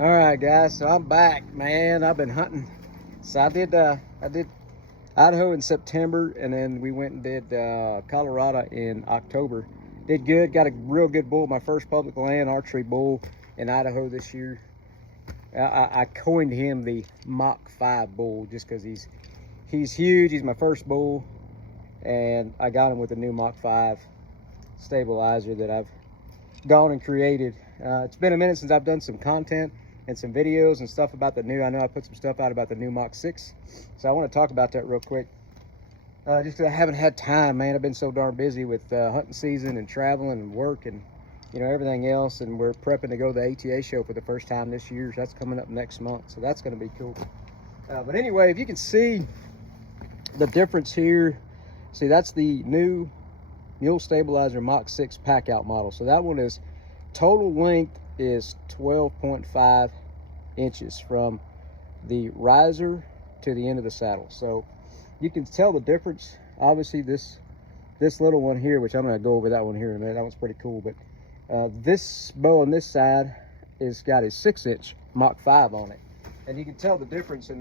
All right, guys, so I'm back, man. I've been hunting. So I did Idaho in September, and then we went and did Colorado in October. Did good, got a real good bull, my first public land archery bull in Idaho this year. I coined him the Mach 5 bull just because he's huge. He's my first bull, and I got him with a new Mach 5 stabilizer that I've gone and created. It's been a minute since I've done some content and some videos and stuff about the new. I know I put some stuff out about the new Mach 6, so I want to talk about that real quick. Just because I haven't had time, man. I've been so darn busy with hunting season and traveling and work and everything else, and we're prepping to go to the ATA show for the first time this year. So that's coming up next month, so that's going to be cool. But anyway, if you can see the difference here, see that's the new Mule Stabilizer Mach 6 pack out model. So that one is total length is 12.5 inches from the riser to the end of the saddle. So you can tell the difference. Obviously this little one here, which I'm going to go over that one here in a minute, that one's pretty cool, but this bow on this side is got a 6-inch Mach 5 on it, and you can tell the difference in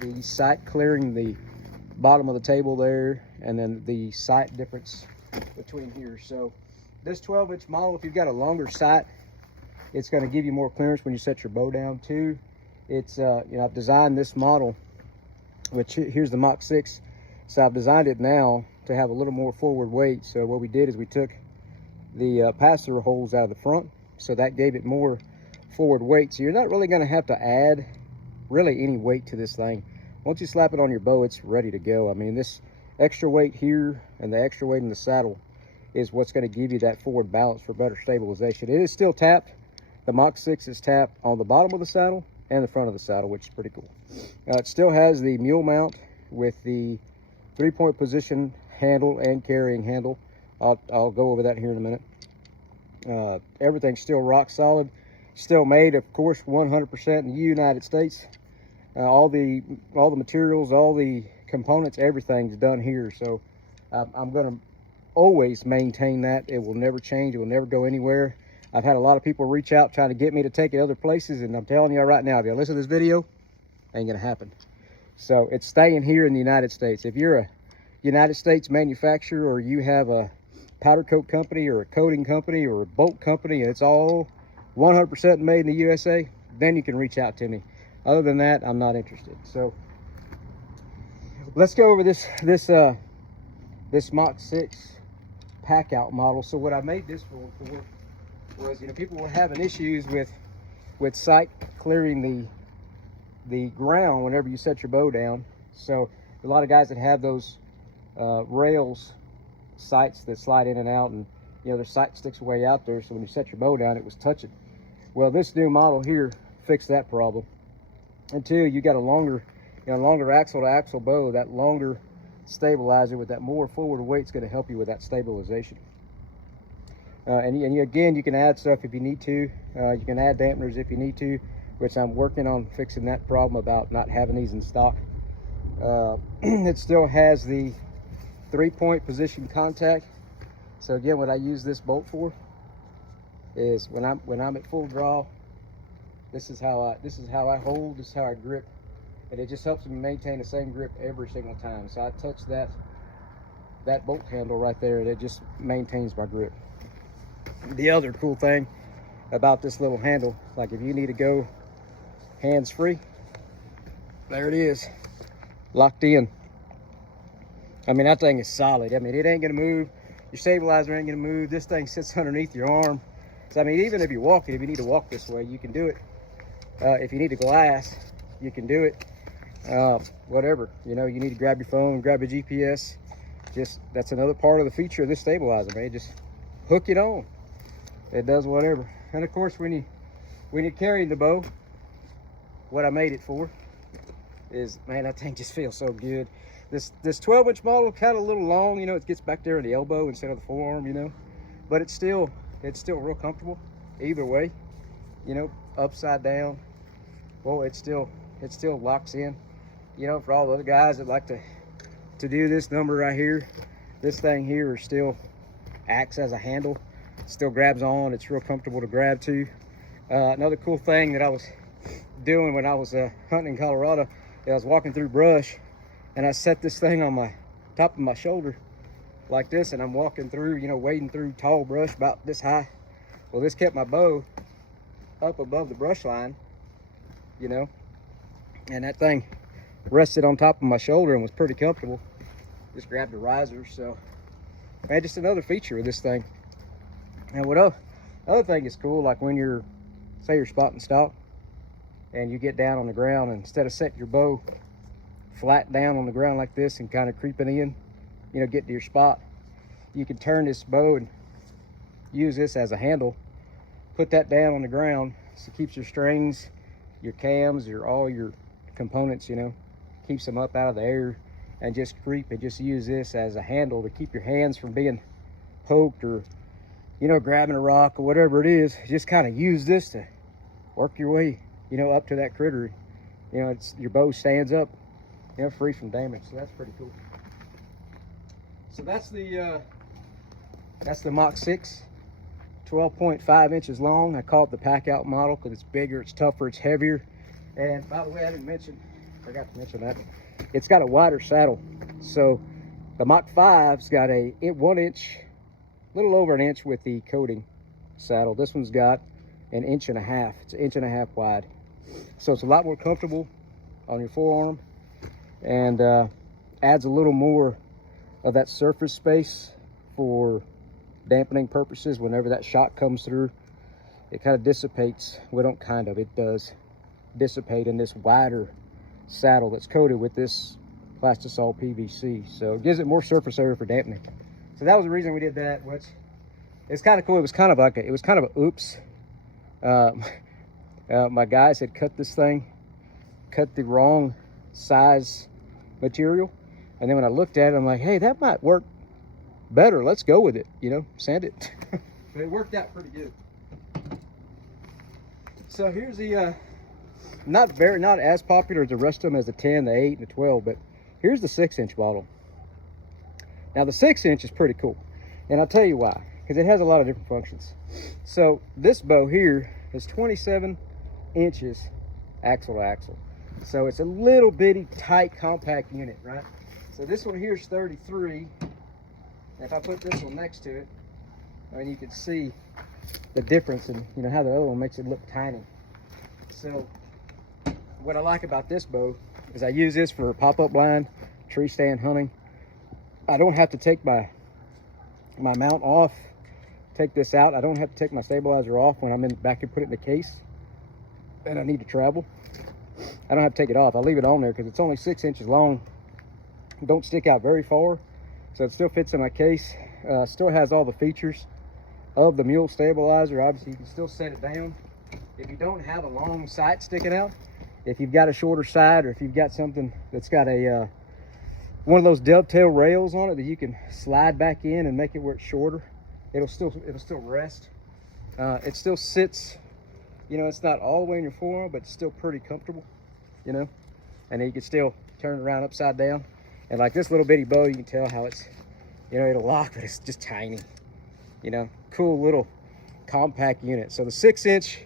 the sight clearing the bottom of the table there, and then the sight difference between here. So this 12-inch model, if you've got a longer sight, it's going to give you more clearance when you set your bow down too. It's I've designed this model, which here's the Mach 6, so I've designed it now to have a little more forward weight. So what we did is we took the pass-through holes out of the front, so that gave it more forward weight. So you're not really going to have to add really any weight to this thing. Once you slap it on your bow, it's ready to go. I mean, this extra weight here and the extra weight in the saddle is what's going to give you that forward balance for better stabilization. It is still tapped. The Mach 6 is tapped on the bottom of the saddle and the front of the saddle, which is pretty cool. It still has the mule mount with the 3-point position handle and carrying handle. I'll go over that here in a minute. Everything's still rock solid, still made, of course, 100% in the United States. All the materials, all the components, everything's done here. So I'm going to always maintain that. It will never change. It will never go anywhere. I've had a lot of people reach out trying to get me to take it other places, and I'm telling you right now, if you listen to this video, ain't gonna happen. So it's staying here in the United States. If you're a United States manufacturer, or you have a powder coat company or a coating company or a bolt company, and it's all 100% made in the USA, then you can reach out to me. Other than that, I'm not interested. So let's go over this Mach 6 pack out model. So what I made this for was, people were having issues with sight clearing the ground whenever you set your bow down. So a lot of guys that have those rails sights that slide in and out, and their sight sticks way out there, so when you set your bow down, it was touching. Well, this new model here fixed that problem. And two, you got a longer axle to axle bow. That longer stabilizer with that more forward weight is going to help you with that stabilization. And again, you can add stuff if you need to. You can add dampeners if you need to, which I'm working on fixing that problem about not having these in stock. It still has the 3-point position contact. So again, what I use this bolt for is when I'm at full draw, this is how I hold, this is how I grip, and it just helps me maintain the same grip every single time. So I touch that bolt handle right there, and it just maintains my grip. The other cool thing about this little handle, like if you need to go hands-free, there it is, locked in. I mean, that thing is solid. I mean, it ain't gonna move. Your stabilizer ain't gonna move. This thing sits underneath your arm. So I mean, even if you're walking, if you need to walk this way, you can do it. If you need to glass, you can do it. Whatever, you need to grab your phone, grab a GPS. That's another part of the feature of this stabilizer, man. Just hook it on. It does whatever. And of course, when you're carrying the bow, what I made it for is, man, that thing just feels so good. This 12-inch model, kind of a little long, it gets back there in the elbow instead of the forearm, but it's still real comfortable either way, upside down. Well, it still locks in, for all the other guys that like to do this number right here. This thing here still acts as a handle, still grabs on. It's real comfortable to grab to. Another cool thing that I was doing when I was hunting in Colorado. I was walking through brush, and I set this thing on my top of my shoulder like this, and I'm walking through, you know, wading through tall brush about this high. Well, this kept my bow up above the brush line, you know, and that thing rested on top of my shoulder and was pretty comfortable. Just grabbed a riser. So, man, just another feature of this thing. And what other thing is cool, like when you're, say you're spotting stock and you get down on the ground, and instead of setting your bow flat down on the ground like this and kind of creeping in, you know, get to your spot, you can turn this bow and use this as a handle, put that down on the ground, so it keeps your strings, your cams, all your components, you know, keeps them up out of the air, and just creep and just use this as a handle to keep your hands from being poked or, you know, grabbing a rock or whatever it is. Just kind of use this to work your way, you know, up to that critter. You know, it's your bow stands up, you know, free from damage. So that's pretty cool. So that's the Mach 6, 12.5 inches long. I call it the pack out model because it's bigger, it's tougher, it's heavier. And by the way, forgot to mention that, it's got a wider saddle. So the Mach 5's got a 1 inch, little over an inch with the coating saddle. This one's got an 1.5 inches. It's 1.5 inches wide. So it's a lot more comfortable on your forearm, and adds a little more of that surface space for dampening purposes. Whenever that shock comes through, it kind of dissipates. Well, don't kind of, it does dissipate in this wider saddle that's coated with this Plastisol PVC. So it gives it more surface area for dampening. So that was the reason we did that, which it's kind of cool. It was kind of a oops. My guys had cut the wrong size material. And then when I looked at it, I'm like, hey, that might work better. Let's go with it, you know, sand it. But it worked out pretty good. So here's the, not as popular as the rest of them as the 10, the 8, and the 12, but here's the 6-inch model. Now the 6-inch is pretty cool. And I'll tell you why, because it has a lot of different functions. So this bow here is 27 inches axle to axle. So it's a little bitty, tight, compact unit, right? So this one here is 33. And if I put this one next to it, I mean, you can see the difference in, you know, how the other one makes it look tiny. So what I like about this bow is I use this for pop-up blind, tree stand hunting. I don't have to take my mount off, take this out. I don't have to take my stabilizer off when I'm in back and put it in the case and I need to travel. I don't have to take it off. I leave it on there because it's only 6 inches long. It don't stick out very far, so it still fits in my case. Still has all the features of the mule stabilizer. Obviously, you can still set it down. If you don't have a long sight sticking out, if you've got a shorter sight, or if you've got something that's got a one of those dovetail rails on it that you can slide back in and make it where it's shorter, it'll still rest. It still sits, you know, it's not all the way in your forearm, but it's still pretty comfortable, you know. And then you can still turn it around upside down. And like this little bitty bow, you can tell how it's, you know, it'll lock, but it's just tiny, you know. Cool little compact unit. So the 6-inch,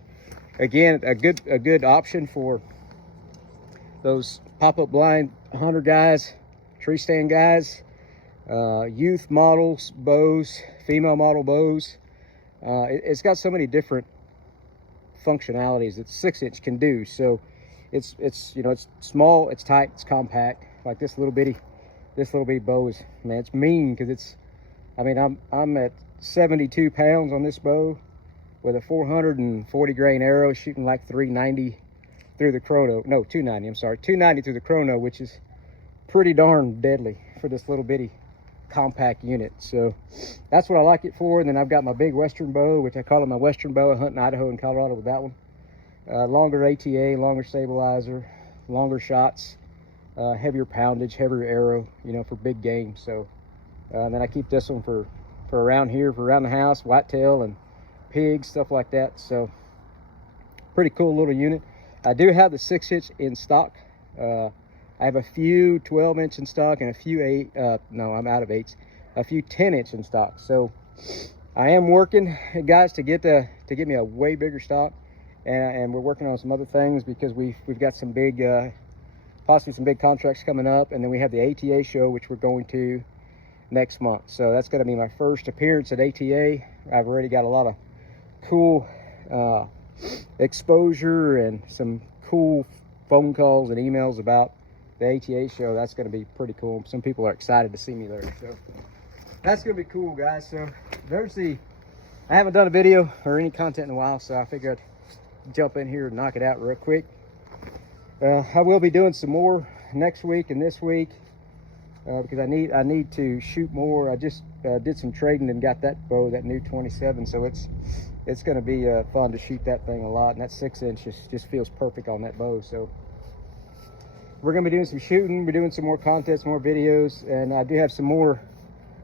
again, a good option for those pop-up blind hunter guys, tree stand guys, youth models, bows, female model bows. It's got so many different functionalities that 6-inch can do. So it's you know, it's small, it's tight, it's compact. Like this little bitty bow is, man, it's mean, because it's, I mean, I'm at 72 pounds on this bow with a 440 grain arrow shooting like 390 through the chrono. No, 290, I'm sorry, 290 through the chrono, which is pretty darn deadly for this little bitty compact unit. So that's what I like it for. And then I've got my big Western bow, which I call it my Western bow. I hunt in Idaho and Colorado with that one. Longer ATA, longer stabilizer, longer shots, heavier poundage, heavier arrow, you know, for big game. So and then I keep this one for around here, for around the house, whitetail and pigs, stuff like that. So pretty cool little unit. I do have the 6-inch in stock. I have a few 12-inch in stock and a few 8, no, I'm out of 8s, a few 10-inch in stock. So I am working, guys, to get me a way bigger stock. and we're working on some other things because we've got some big, possibly some big contracts coming up, and then we have the ATA show, which we're going to next month. So that's going to be my first appearance at ATA. I've already got a lot of cool exposure and some cool phone calls and emails about the ATA show. That's going to be pretty cool. Some people are excited to see me there, so that's going to be cool, guys. So there's I haven't done a video or any content in a while, so I figured I'd jump in here and knock it out real quick. I will be doing some more next week and this week because I need to shoot more. I just did some trading and got that bow, that new 27, so it's going to be fun to shoot that thing a lot, and that 6-inch just feels perfect on that bow. So we're going to be doing some shooting, we're doing some more content, some more videos, and I do have some more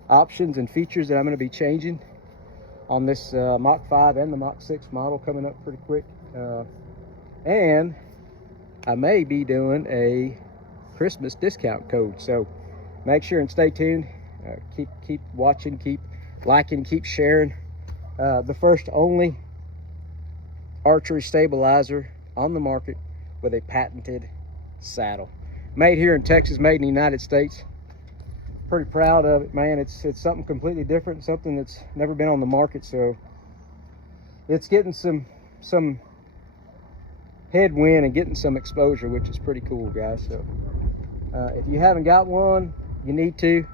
options and features that I'm going to be changing on this Mach 5 and the Mach 6 model coming up pretty quick. And I may be doing a Christmas discount code, so make sure and stay tuned. Keep watching, keep liking, keep sharing. The first only archery stabilizer on the market with a patented saddle, made here in Texas, made in the United States. Pretty proud of it, man. It's something completely different, something that's never been on the market, so it's getting some headwind and getting some exposure, which is pretty cool, guys. So if you haven't got one, you need to.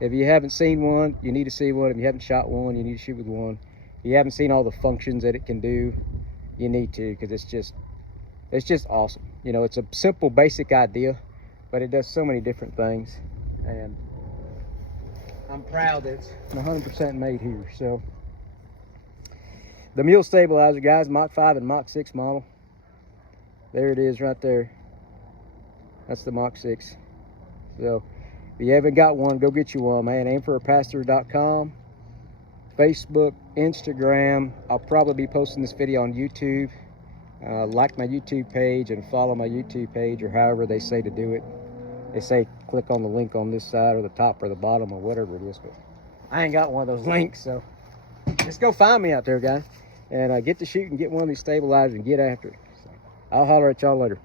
If you haven't seen one, you need to see one. If you haven't shot one, you need to shoot with one. If you haven't seen all the functions that it can do, you need to, because it's just awesome. You know, it's a simple, basic idea, but it does so many different things, and I'm proud that it's 100% made here. So the mule stabilizer, guys, Mach 5 and Mach 6 model. There it is right there. That's the Mach 6. So if you haven't got one, go get you one, man. aimforapastor.com, Facebook, Instagram. I'll probably be posting this video on YouTube. Like my YouTube page and follow my YouTube page, or however they say to do it. They say click on the link on this side or the top or the bottom or whatever it is, but I ain't got one of those links, so just go find me out there, guys, and get to shoot and get one of these stabilizers and get after it. So I'll holler at y'all later.